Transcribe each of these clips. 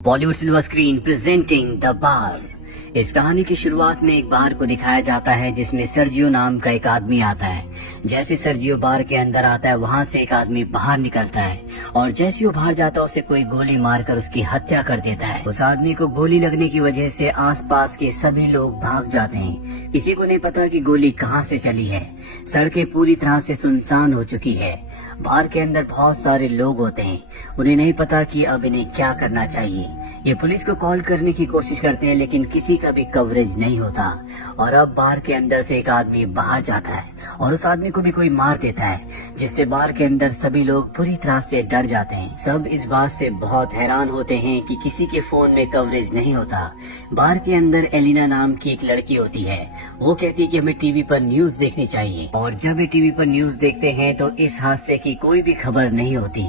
Bollywood silver screen presenting the bar. इस कहानी की शुरुआत में एक बार को दिखाया जाता है जिसमें सर्जियो नाम का एक आदमी आता है। जैसे सर्जियो बार के अंदर आता है वहाँ से एक आदमी बाहर निकलता है और जैसे वो बाहर जाता है उसे कोई गोली मारकर उसकी हत्या कर देता है। उस आदमी को गोली लगने की वजह से आसपास के सभी लोग भाग जाते हैं। किसी को नहीं पता कि गोली कहाँ से चली है। सड़कें पूरी तरह से सुनसान हो चुकी है। बार के अंदर बहुत सारे लोग होते हैं। उन्हें नहीं पता कि अब इन्हें क्या करना चाहिए। ये पुलिस को कॉल करने की कोशिश करते हैं लेकिन किसी का भी कवरेज नहीं होता। और अब बार के अंदर से एक आदमी बाहर जाता है और उस आदमी को भी कोई मार देता है, जिससे बार के अंदर सभी लोग बुरी तरह से डर जाते हैं। सब इस बात से बहुत हैरान होते हैं कि किसी के फोन में कवरेज नहीं होता। बार के अंदर एलिना नाम की एक लड़की होती है। वो कहती है कि हमें टीवी पर न्यूज देखनी चाहिए और जब ये टीवी पर न्यूज देखते हैं तो इस हादसे की कोई भी खबर नहीं होती।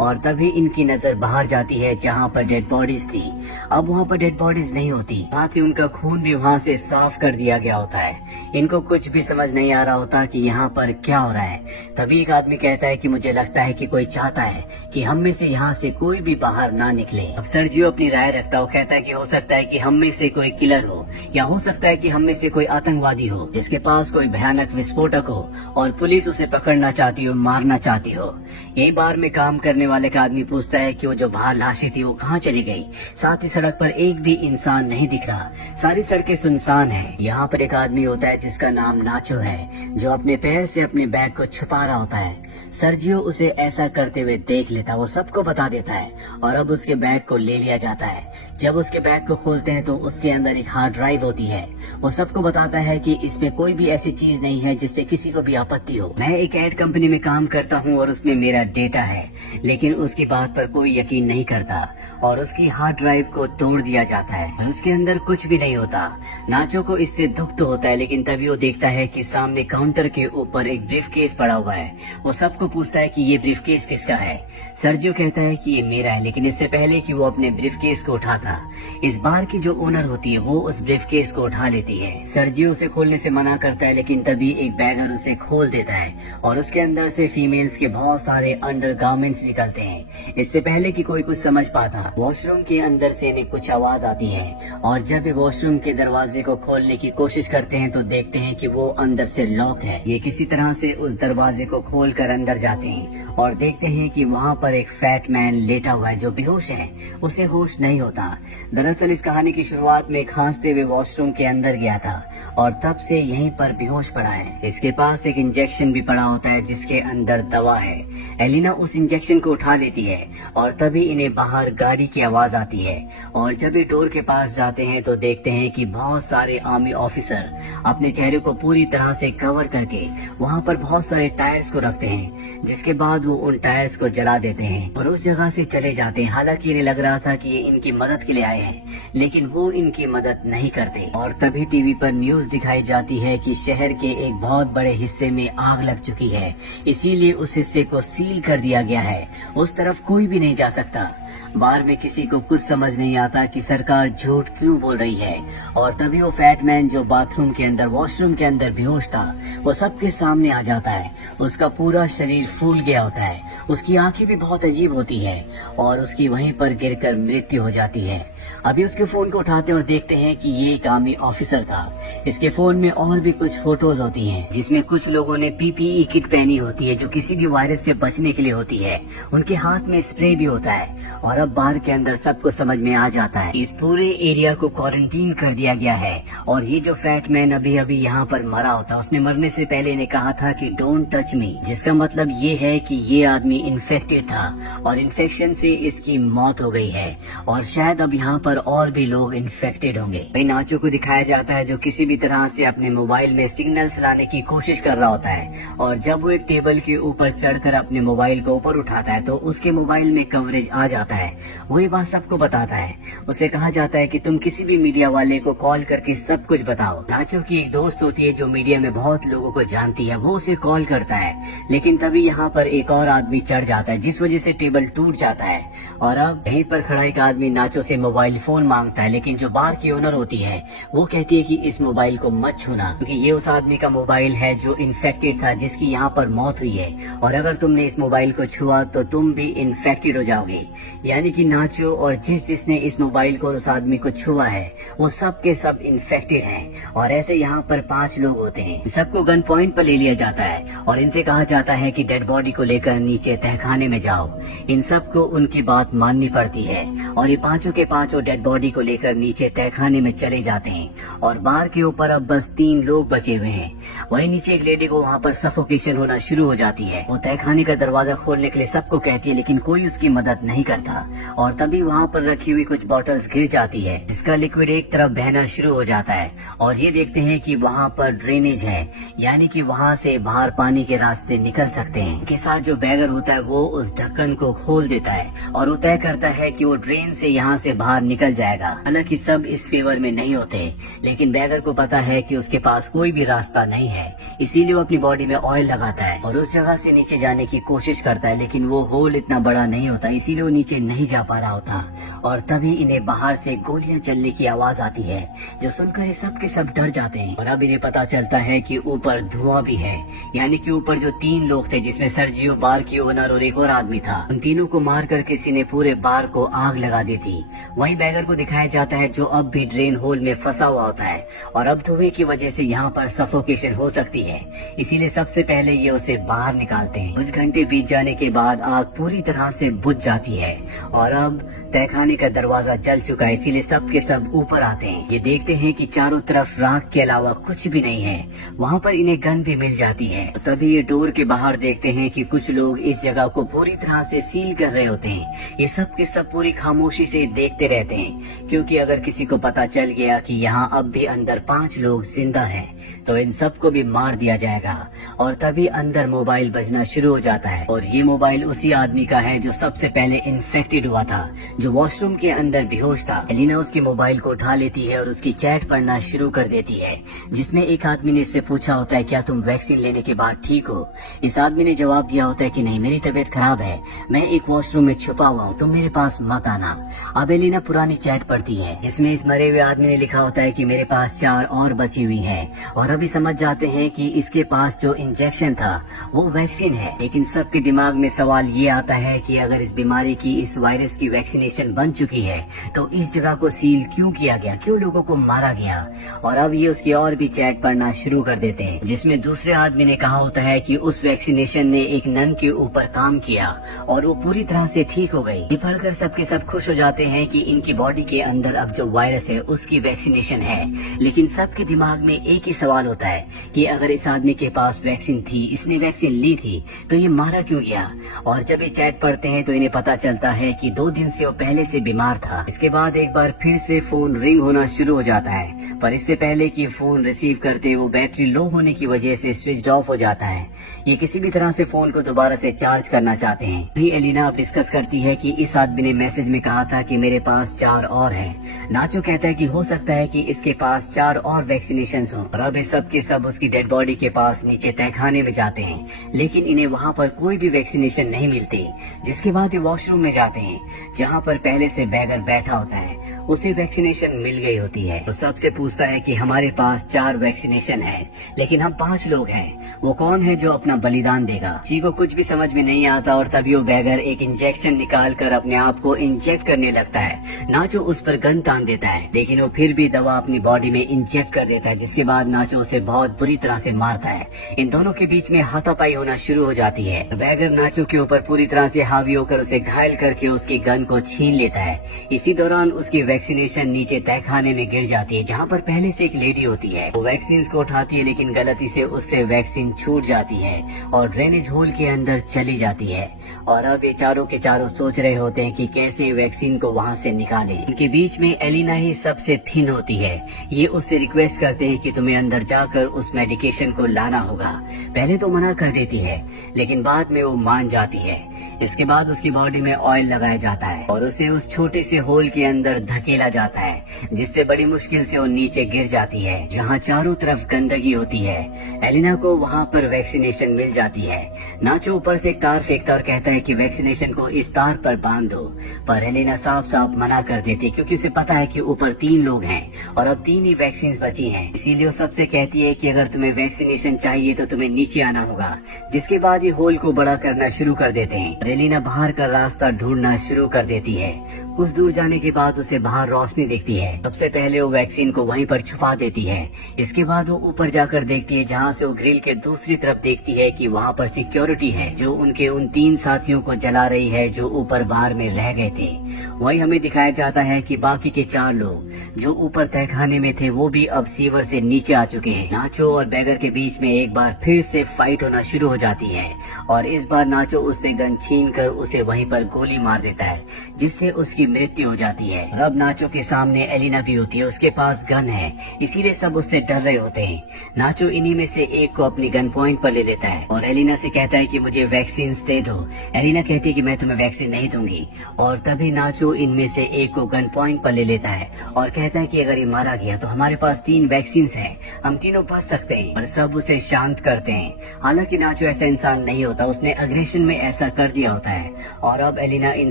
और तभी इनकी नजर बाहर जाती है जहाँ पर डेड बॉडीज थी। अब वहाँ पर डेड बॉडीज नहीं होती, साथ ही उनका खून भी वहाँ से साफ कर दिया गया होता है। इनको कुछ भी समझ नहीं आ रहा होता कि यहाँ पर क्या हो रहा है। तभी एक आदमी कहता है कि मुझे लगता है कि कोई चाहता है कि हम में से यहाँ से कोई भी बाहर ना निकले। अब सर्जियो अपनी राय रखता है। कहता है कि हो सकता है कि हम में से कोई किलर हो या हो सकता है कि हम में से कोई आतंकवादी हो जिसके पास कोई भयानक विस्फोटक हो और पुलिस उसे पकड़ना चाहती हो, मारना चाहती हो। यही बार में काम करने वाले का आदमी पूछता है कि वो जो बाहर लाशें थी वो कहाँ चली गई। साथ ही सड़क पर एक भी इंसान नहीं दिख रहा। सारी सड़कें सुनसान है। यहाँ पर एक आदमी होता है जिसका नाम नाचो है, जो अपने पैर से अपने बैग को छुपा रहा होता है। सर्जियो उसे ऐसा करते हुए देख लेता, वो सबको बता देता है और अब उसके बैग को ले लिया जाता है। जब उसके बैग को खोलते हैं तो उसके अंदर एक हार्ड ड्राइव होती है। वो सबको बताता है कि इसमें कोई भी ऐसी चीज नहीं है जिससे किसी को भी आपत्ति हो। मैं एक एड कंपनी में काम करता हूँ और उसमें मेरा डेटा है, लेकिन उसकी बात पर कोई यकीन नहीं करता और उसकी हार्ड ड्राइव को तोड़ दिया जाता है और उसके अंदर कुछ भी नहीं होता। नाचो को इससे दुख तो होता है, लेकिन तभी वो देखता है कि सामने काउंटर के ऊपर एक ब्रीफ केस पड़ा हुआ है। वो सबको पूछता है कि ये ब्रीफ केस किसका है। सर्जियो कहता है कि ये मेरा है, लेकिन इससे पहले कि वो अपने ब्रीफ केस को उठाता, इस बार की जो ओनर होती है वो उस ब्रीफ केस को उठा लेती है। सर्जियो उसे खोलने से मना करता है, लेकिन तभी एक बैगर उसे खोल देता है और उसके अंदर से फीमेल्स के बहुत सारे अंडरगारमेंट्स निकलते हैं। इससे पहले कि कोई कुछ समझ पाता, वॉशरूम के अंदर से इन्हें कुछ आवाज आती है और जब ये वॉशरूम के दरवाजे को खोलने की कोशिश करते हैं तो देखते हैं कि वो अंदर से लॉक है। ये किसी तरह से उस दरवाजे को खोलकर अंदर जाते हैं और देखते हैं कि वहाँ पर एक फैट मैन लेटा हुआ है जो बेहोश है। उसे होश नहीं होता। दरअसल इस कहानी की शुरुआत में खांसते हुए वॉशरूम के अंदर गया था और तब से यहीं पर बेहोश पड़ा है। इसके पास एक इंजेक्शन भी पड़ा होता है जिसके अंदर दवा है। एलिना उस इंजेक्शन को उठा लेती है और तभी इन्हें बाहर गाड़ी की आवाज आती है और जब ये डोर के पास जाते हैं तो देखते हैं कि बहुत सारे आर्मी ऑफिसर अपने चेहरे को पूरी तरह से कवर करके वहाँ पर बहुत सारे टायर्स को रखते हैं, जिसके बाद वो उन टायर्स को जला देते हैं और उस जगह से चले जाते हैं। हालांकि इन्हें लग रहा था कि ये इनकी मदद के लिए आए हैं, लेकिन वो इनकी मदद नहीं करते। और तभी टीवी पर न्यूज दिखाई जाती है कि शहर के एक बहुत बड़े हिस्से में आग लग चुकी है, इसीलिए उस हिस्से को सील कर दिया गया है। उस तरफ कोई भी नहीं जा सकता। बार में किसी को कुछ समझ नहीं आता कि सरकार झूठ क्यों बोल रही है। और तभी वो फैट मैन जो बाथरूम के अंदर, वॉशरूम के अंदर बेहोश था, वो सबके सामने आ जाता है। उसका पूरा शरीर फूल गया होता है, उसकी आंखें भी बहुत अजीब होती है और उसकी वहीं पर गिरकर मृत्यु हो जाती है। अभी उसके फोन को उठाते और देखते हैं कि ये एक आर्मी ऑफिसर था। इसके फोन में और भी कुछ फोटोज होती हैं, जिसमें कुछ लोगों ने पीपीई किट पहनी होती है जो किसी भी वायरस से बचने के लिए होती है। उनके हाथ में स्प्रे भी होता है और अब बार के अंदर सबको समझ में आ जाता है इस पूरे एरिया को क्वारंटीन कर दिया गया है। और ये जो फैट मैन अभी अभी यहाँ पर मरा होता, उसने मरने से पहले इन्हें कहा था कि डोंट टच मी, जिसका मतलब ये है कि ये आदमी इन्फेक्टेड था और इन्फेक्शन से इसकी मौत हो गई है और शायद अब यहाँ पर और भी लोग इन्फेक्टेड होंगे। भाई नाचो को दिखाया जाता है जो किसी भी तरह से अपने मोबाइल में सिग्नल्स लाने की कोशिश कर रहा होता है और जब वो एक टेबल के ऊपर चढ़कर अपने मोबाइल को ऊपर उठाता है तो उसके मोबाइल में कवरेज आ जाता है। वो ये बात सबको बताता है। उसे कहा जाता है कि तुम किसी भी मीडिया वाले को कॉल करके सब कुछ बताओ। नाचो की एक दोस्त होती है जो मीडिया में बहुत लोगों को जानती है, वो उसे कॉल करता है, लेकिन तभी यहाँ पर एक और आदमी चढ़ जाता है जिस वजह से टेबल टूट जाता है और अब यहीं पर खड़ा एक आदमी नाचो से मोबाइल फोन मांगता है, लेकिन जो बार की ओनर होती है वो कहती है कि इस मोबाइल को मत छूना क्योंकि ये उस आदमी का मोबाइल है जो इन्फेक्टेड था, जिसकी यहाँ पर मौत हुई है और अगर तुमने इस मोबाइल को छुआ तो तुम भी इन्फेक्टेड हो जाओगे। यानी यानी कि नाचो और जिसने इस मोबाइल को उस आदमी को छुआ है वो सब के सब इन्फेक्टेड हैं। और ऐसे यहाँ पर 5 लोग होते हैं। इन सबको गन पॉइंट पर ले लिया जाता है और इनसे कहा जाता है कि डेड बॉडी को लेकर नीचे तहखाने में जाओ। इन सबको उनकी बात माननी पड़ती है और ये 5 के 5 डेड बॉडी को लेकर नीचे तहखाने में चले जाते हैं। और बार के ऊपर अब बस 3 लोग बचे हुए हैं। वहीं नीचे एक लेडी को वहाँ पर सफोकेशन होना शुरू हो जाती है। वो तहखाने का दरवाजा खोलने के लिए सबको कहती है, लेकिन कोई उसकी मदद नहीं करता। और तभी वहाँ पर रखी हुई कुछ बॉटल्स गिर जाती है, जिसका लिक्विड एक तरफ बहना शुरू हो जाता है। और ये देखते हैं कि वहाँ पर ड्रेनेज है, यानी कि वहाँ से बाहर पानी के रास्ते निकल सकते हैं। के साथ जो बैगर होता है वो उस ढक्कन को खोल देता है और वो तय करता है कि वो ड्रेन से यहाँ से बाहर निकल जाएगा। हालांकि सब इस फेवर में नहीं होते, लेकिन बैगर को पता है कि उसके पास कोई भी रास्ता नहीं है, इसीलिए वो अपनी बॉडी में ऑयल लगाता है और उस जगह से नीचे जाने की कोशिश करता है। लेकिन वो होल इतना बड़ा नहीं होता, इसीलिए वो नीचे नहीं जा पा रहा होता। और तभी इन्हें बाहर से गोलियां चलने की आवाज आती है, जो सुनकर ये सब के सब डर जाते हैं। और अब इन्हें पता चलता है कि ऊपर धुआं भी है, यानी कि ऊपर जो 3 लोग थे, जिसमें सर्जियो, बारकियो ओनर और एक और आदमी था, उन तीनों को मारकर किसी ने पूरे बार को आग लगा दी थी। वहीं बैगर को दिखाया जाता है जो अब भी ड्रेन होल में फंसा हुआ होता है और अब धुएं की वजह से यहाँ पर सफोकेशन हो सकती है, इसीलिए सबसे पहले ये उसे बाहर निकालते हैं। कुछ घंटे बीत जाने के बाद आग पूरी तरह से बुझ जाती है और अब तहखाने का दरवाजा जल चुका है, इसीलिए सब के सब ऊपर आते हैं। ये देखते हैं कि चारों तरफ राख के अलावा कुछ भी नहीं है। वहाँ पर इन्हें गन भी मिल जाती है। तभी ये डोर के बाहर देखते हैं कि कुछ लोग इस जगह को पूरी तरह से सील कर रहे होते हैं। ये सब के सब पूरी खामोशी से देखते रहते हैं, क्योंकि अगर किसी को पता चल गया कि यहाँ अब भी अंदर 5 लोग जिंदा हैं, तो इन सबको भी मार दिया जाएगा। और तभी अंदर मोबाइल बजना शुरू हो जाता है और ये मोबाइल उसी आदमी का है जो सबसे पहले इन्फेक्टेड हुआ था, जो वॉशरूम के अंदर बेहोश था। एलिना उसके मोबाइल को उठा लेती है और उसकी चैट पढ़ना शुरू कर देती है, जिसमें एक आदमी ने इससे पूछा होता है, क्या तुम वैक्सीन लेने के बाद ठीक हो? इस आदमी ने जवाब दिया होता है कि नहीं, मेरी तबीयत खराब है, मैं एक वॉशरूम में छुपा हुआ हूँ, तुम मेरे पास मत आना। अब एलिना पुरानी चैट पढ़ती है, जिसमें इस मरे हुए आदमी ने लिखा होता है कि मेरे पास 4 और बची हुई है। और अभी समझ जाते हैं कि इसके पास जो इंजेक्शन था वो वैक्सीन है। लेकिन सबके दिमाग में सवाल ये आता है कि अगर इस बीमारी की, इस वायरस की वैक्सीनेशन बन चुकी है, तो इस जगह को सील क्यों किया गया, क्यों लोगों को मारा गया? और अब ये उसकी और भी चैट पढ़ना शुरू कर देते हैं, जिसमें दूसरे आदमी ने कहा होता है कि उस वैक्सीनेशन ने एक नन के ऊपर काम किया और वो पूरी तरह से ठीक हो गई। ये पढ़कर सबके सब खुश हो जाते हैं कि इनकी बॉडी के अंदर अब जो वायरस है उसकी वैक्सीनेशन है। लेकिन सबके दिमाग में एक ही सवाल होता है कि अगर इस आदमी के पास वैक्सीन थी, इसने वैक्सीन ली थी, तो ये मारा क्यों गया? और जब ये चैट पढ़ते हैं तो इन्हें पता चलता है कि 2 दिन से वो पहले से बीमार था। इसके बाद एक बार फिर से फोन रिंग होना शुरू हो जाता है, पर इससे पहले कि फोन रिसीव करते वो बैटरी लो होने की वजह से स्विच ऑफ हो जाता है। ये किसी भी तरह से फोन को दोबारा से चार्ज करना चाहते हैं। भी एलिना अब डिस्कस करती है कि इस आदमी ने मैसेज में कहा था कि मेरे पास 4 और हैं। नाचो कहता है कि हो सकता है कि इसके पास 4 और वैक्सीनेशन हो। और अब सब के सब उसकी डेड बॉडी के पास नीचे तहखाने में जाते हैं, लेकिन इन्हें वहाँ पर कोई भी वैक्सीनेशन नहीं मिलती। जिसके बाद ये वॉशरूम में जाते हैं, जहाँ पर पहले से बैगर बैठा होता है, उसे वैक्सीनेशन मिल गई होती है। तो सबसे पूछता है कि हमारे पास 4 वैक्सीनेशन है, लेकिन हम 5 लोग हैं, वो कौन है जो अपना बलिदान देगा? किसी को कुछ भी समझ में नहीं आता और तभी वो बैगर एक इंजेक्शन निकाल कर अपने आप को इंजेक्ट करने लगता है। नाचो उस पर गन तान देता है, लेकिन वो फिर भी दवा अपनी बॉडी में इंजेक्ट कर देता है, जिसके बाद नाचो उसे बहुत बुरी तरह से मारता है। इन दोनों के बीच में हाथापाई होना शुरू हो जाती है। बैगर नाचो के ऊपर पूरी तरह से हावी होकर उसे घायल करके उसकी गन को छीन लेता है। इसी दौरान उसकी वैक्सीनेशन नीचे तहखाने में गिर जाती है, जहाँ पर पहले से एक लेडी होती है। वो वैक्सीन को उठाती है, लेकिन गलती से उससे वैक्सीन छूट जाती है और ड्रेनेज होल के अंदर चली जाती है। और अब ये चारों के चारों सोच रहे होते हैं कि कैसे वैक्सीन को वहाँ से निकालें। इनके बीच में एलिना ही सबसे थिन होती है। ये उससे रिक्वेस्ट करते हैं कि तुम्हें अंदर जाकर उस मेडिकेशन को लाना होगा। पहले तो मना कर देती है, लेकिन बाद में वो मान जाती है। इसके बाद उसकी बॉडी में ऑयल लगाया जाता है और उसे उस छोटे से होल के अंदर धकेला जाता है, जिससे बड़ी मुश्किल से वो नीचे गिर जाती है, जहाँ चारों तरफ गंदगी होती है। एलिना को वहाँ पर वैक्सीनेशन मिल जाती है। नाचो ऊपर से एक तार फेंकता और कहता है कि वैक्सीनेशन को इस तार पर बांध दो, पर एलिना साफ साफ मना कर देती, क्योंकि उसे पता है कि ऊपर 3 लोग हैं और अब 3 ही वैक्सीन बची हैं। इसीलिए वो सबसे कहती है कि अगर तुम्हें वैक्सीनेशन चाहिए तो तुम्हें नीचे आना होगा। जिसके बाद ये होल को बड़ा करना शुरू कर देते हैं। एलिना बाहर का रास्ता ढूंढना शुरू कर देती है। कुछ दूर जाने के बाद उसे बाहर रोशनी दिखती है। सबसे पहले वो वैक्सीन को वहीं पर छुपा देती है। इसके बाद वो ऊपर जाकर देखती है, जहाँ से वो ग्रिल के दूसरी तरफ देखती है कि वहाँ पर सिक्योरिटी है जो उनके उन 3 साथियों को जला रही है जो ऊपर बार में रह गए थे। वही हमें दिखाया जाता है कि बाकी के 4 लोग जो ऊपर तहखाने में थे वो भी अब सीवर से नीचे आ चुके हैं। नाचो और बैगर के बीच में एक बार फिर से फाइट होना शुरू हो जाती है और इस बार नाचो उससे गन छीनकर उसे वहीं पर गोली मार देता है, जिससे उसकी मृत्यु हो जाती है। और अब नाचो के सामने एलिना भी होती है, उसके पास गन है, इसीलिए सब उससे डर रहे होते हैं। नाचो इन्हीं में से एक को अपनी गन पॉइंट पर ले लेता है और एलिना से कहता है कि मुझे वैक्सीन दे दो। एलिना कहती है कि मैं तुम्हें वैक्सीन नहीं दूंगी और तभी नाचो इनमें से एक को गन पॉइंट पर ले लेता है और कहता है कि अगर ये मारा गया तो हमारे पास 3 वैक्सीन हैं, हम तीनों बच सकते हैं। और सब उसे शांत करते हैं। हालांकि नाचो ऐसा इंसान नहीं होता, उसने अग्रेशन में ऐसा कर दिया होता है। और अब एलिना इन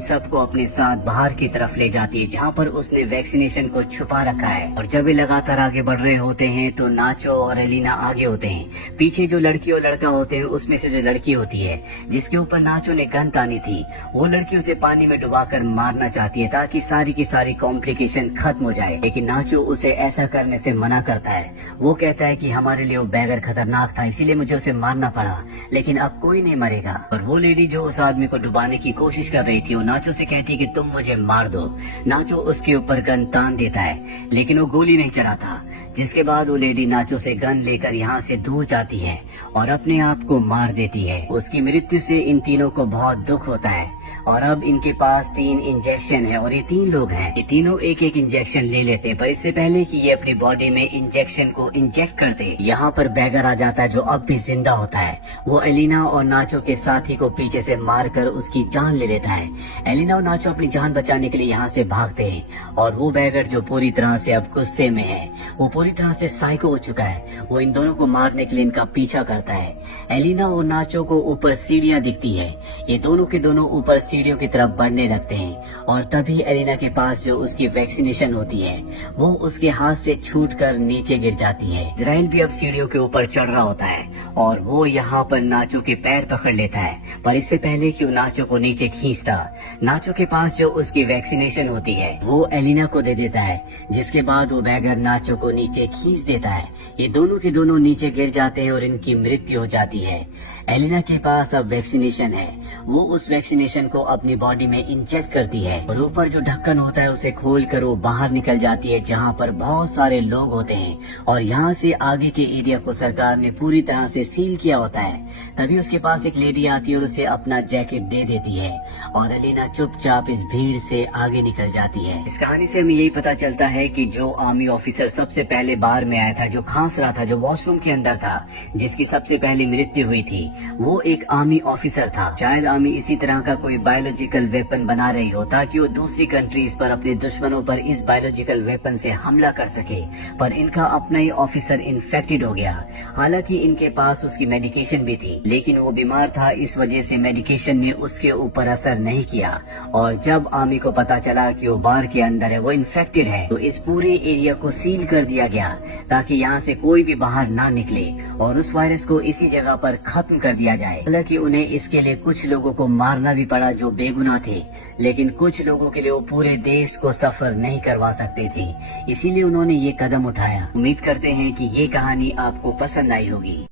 सब को अपने साथ बाहर की तरफ ले जाती है, जहाँ पर उसने वैक्सीनेशन को छुपा रखा है। और जब वे लगातार आगे बढ़ रहे होते हैं तो नाचो और एलिना आगे होते हैं। पीछे जो लड़की और लड़का होते हैं उसमें से जो लड़की होती है जिसके ऊपर नाचो ने गन तानी थी, वो लड़की उसे पानी में डुबाकर मारना चाहती है ताकि सारी की सारी कॉम्प्लिकेशन खत्म हो जाए। लेकिन नाचो उसे ऐसा करने से मना करता है। वो कहता है कि हमारे लिए वो बैगर खतरनाक था, इसीलिए मुझे उसे मारना पड़ा, लेकिन अब कोई नहीं मरेगा। और वो लेडी जो उस आदमी को डुबाने की कोशिश कर रही थी वो नाचो से कहती है कि तुम मुझे मार दो। नाचो उसके ऊपर गन तान देता है लेकिन वो गोली नहीं चलाता, जिसके बाद वो लेडी नाचो से गन लेकर यहाँ से दूर जाती है और अपने आप को मार देती है। उसकी मृत्यु से इन तीनों को बहुत दुख होता है और अब इनके पास 3 इंजेक्शन है और ये 3 लोग हैं। ये तीनों एक एक इंजेक्शन ले लेते हैं, पर इससे पहले कि ये अपनी बॉडी में इंजेक्शन को इंजेक्ट करते, यहाँ पर बैगर आ जाता है जो अब भी जिंदा होता है। वो एलिना और नाचो के साथी को पीछे से मारकर उसकी जान ले लेता है। एलिना और नाचो अपनी जान बचाने के लिए यहाँ से भागते हैं और वो बैगर जो पूरी तरह से अब गुस्से में है, वो पूरी तरह से साइको हो चुका है, वो इन दोनों को मारने के लिए इनका पीछा करता है। एलिना और नाचो को ऊपर सीढ़ियाँ दिखती है, ये दोनों के दोनों ऊपर सीढ़ियों की तरफ बढ़ने लगते हैं और तभी एलिना के पास जो उसकी वैक्सीनेशन होती है वो उसके हाथ से छूटकर नीचे गिर जाती है। इजराइल भी अब सीढ़ियों के ऊपर चढ़ रहा होता है और वो यहाँ पर नाचो के पैर पकड़ लेता है, पर इससे पहले कि वो नाचो को नीचे खींचता, नाचो के पास जो उसकी वैक्सीनेशन होती है वो एलिना को दे देता है, जिसके बाद वो बैगर नाचो को नीचे खींच देता है। ये दोनों के दोनों नीचे गिर जाते हैं और इनकी मृत्यु हो जाती है। एलिना के पास अब वैक्सीनेशन है, वो उस वैक्सीनेशन को अपनी बॉडी में इंजेक्ट करती है और ऊपर जो ढक्कन होता है उसे खोलकर वो बाहर निकल जाती है, जहाँ पर बहुत सारे लोग होते हैं और यहाँ से आगे के एरिया को सरकार ने पूरी तरह से सील किया होता है। तभी उसके पास एक लेडी आती है और उसे अपना जैकेट दे देती है और एलिना चुपचाप इस भीड़ से आगे निकल जाती है। इस कहानी से हमें यही पता चलता है कि जो आर्मी ऑफिसर सबसे पहले बार में आया था, जो खांस रहा था, जो वॉशरूम के अंदर था, जिसकी सबसे पहली मृत्यु हुई थी, वो एक आर्मी ऑफिसर था। शायद आर्मी इसी तरह का कोई बायोलॉजिकल वेपन बना रही हो ताकि वो दूसरी कंट्रीज पर, अपने दुश्मनों पर इस बायोलॉजिकल वेपन से हमला कर सके, पर इनका अपना ही ऑफिसर इन्फेक्टेड हो गया। हालांकि इनके पास उसकी मेडिकेशन भी थी, लेकिन वो बीमार था, इस वजह से मेडिकेशन ने उसके ऊपर असर नहीं किया। और जब आर्मी को पता चला कि वो बार के अंदर है, वो इन्फेक्टेड है, तो इस पूरे एरिया को सील कर दिया गया ताकि यहाँ से कोई भी बाहर ना निकले और उस वायरस को इसी जगह पर खत्म कर दिया जाए। हालांकि उन्हें इसके लिए कुछ लोगों को मारना भी पड़ा जो बेगुनाह थे, लेकिन कुछ लोगों के लिए वो पूरे देश को सफर नहीं करवा सकते थे, इसीलिए उन्होंने ये कदम उठाया। उम्मीद करते हैं कि ये कहानी आपको पसंद आई होगी।